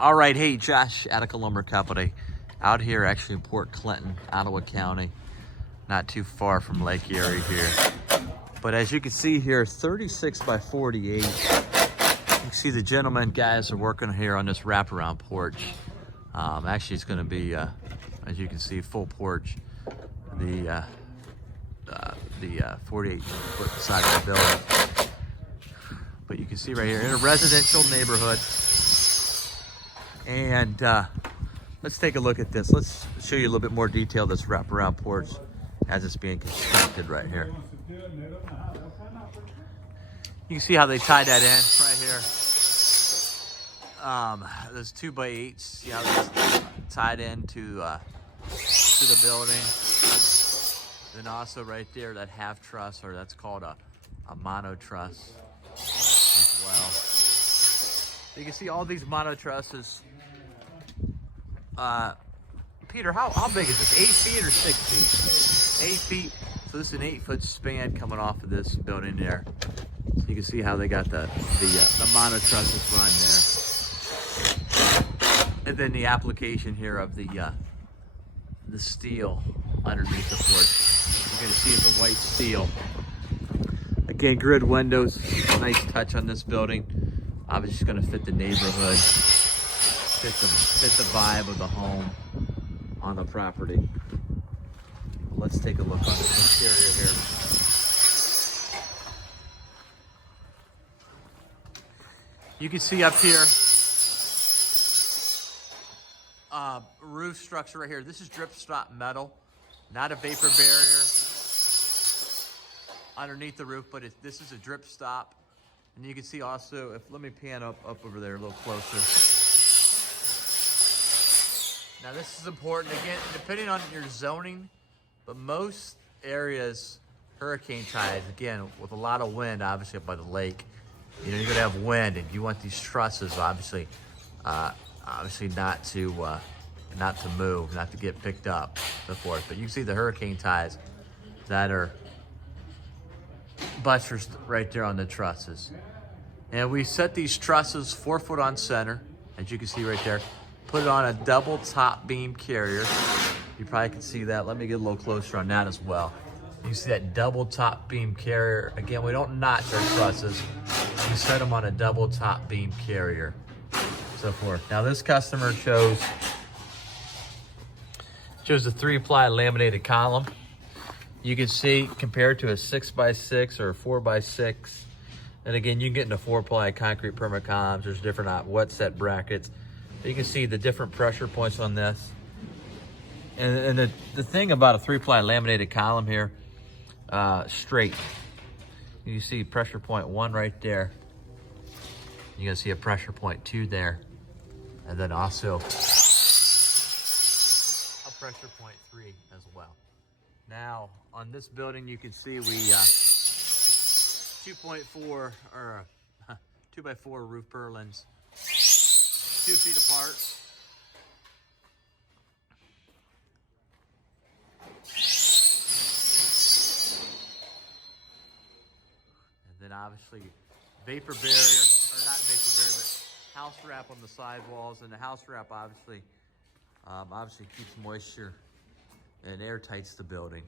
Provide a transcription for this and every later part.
All right, hey, Josh, Attica Lumber Company, out here actually in Port Clinton, Ottawa County, not too far from Lake Erie here. But as you can see here, 36 by 48. You can see the gentlemen, guys, are working here on this wraparound porch. Actually, it's going to be, as you can see, full porch. The 48-foot side of the building. But you can see right here in a residential neighborhood. And let's take a look at this. Let's show you a little bit more detail of this wraparound porch as it's being constructed right here. You can see how they tied that in right here. Those 2x8s, see how that's tied into the building. Then also right there, that half truss, or that's called a mono truss as well. You can see all these mono trusses. Peter, how big is this? 8 feet or 6 feet? 8 feet. So this is an 8-foot span coming off of this building there. So you can see how they got the mono trusses run there. And then the application here of the steel underneath the porch. You're gonna see it's a white steel. Again, grid windows, nice touch on this building. Obviously it's gonna fit the neighborhood, fit the vibe of the home on the property. Let's take a look on the interior here. You can see up here, roof structure right here. This is drip stop metal, not a vapor barrier underneath the roof, but this is a drip stop. And you can see also, let me pan up over there a little closer. Now this is important, again, depending on your zoning, but most areas, hurricane ties, again, with a lot of wind, obviously up by the lake, you know, you're gonna have wind, and you want these trusses, obviously not to move, not to get picked up, so forth. But you can see the hurricane ties that are buttressed right there on the trusses. And we set these trusses 4 foot on center, as you can see right there. Put it on a double top beam carrier. You probably can see that. Let me get a little closer on that as well. You see that double top beam carrier. Again, we don't notch our trusses. We set them on a double top beam carrier, so forth. Now this customer chose a 3-ply laminated column. You can see compared to a 6x6 or a 4x6. And again, you can get into 4-ply concrete permanent columns. There's different wet set brackets. You can see the different pressure points on this. And the thing about a 3-ply laminated column here, straight. You see pressure point 1 right there. You're gonna see a pressure point 2 there. And then also a pressure point 3 as well. Now, on this building, you can see we 2.4 or 2x4 roof purlins, 2 feet apart. And then obviously vapor barrier, or not vapor barrier, but house wrap on the sidewalls. And the house wrap obviously keeps moisture and air tights the building.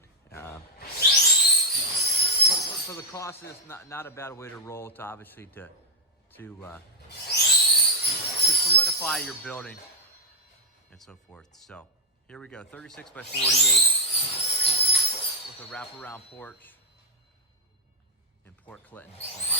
So the cost is not a bad way to roll to obviously to solidify your building and so forth. So here we go, 36 by 48 with a wraparound porch in Port Clinton, Ohio.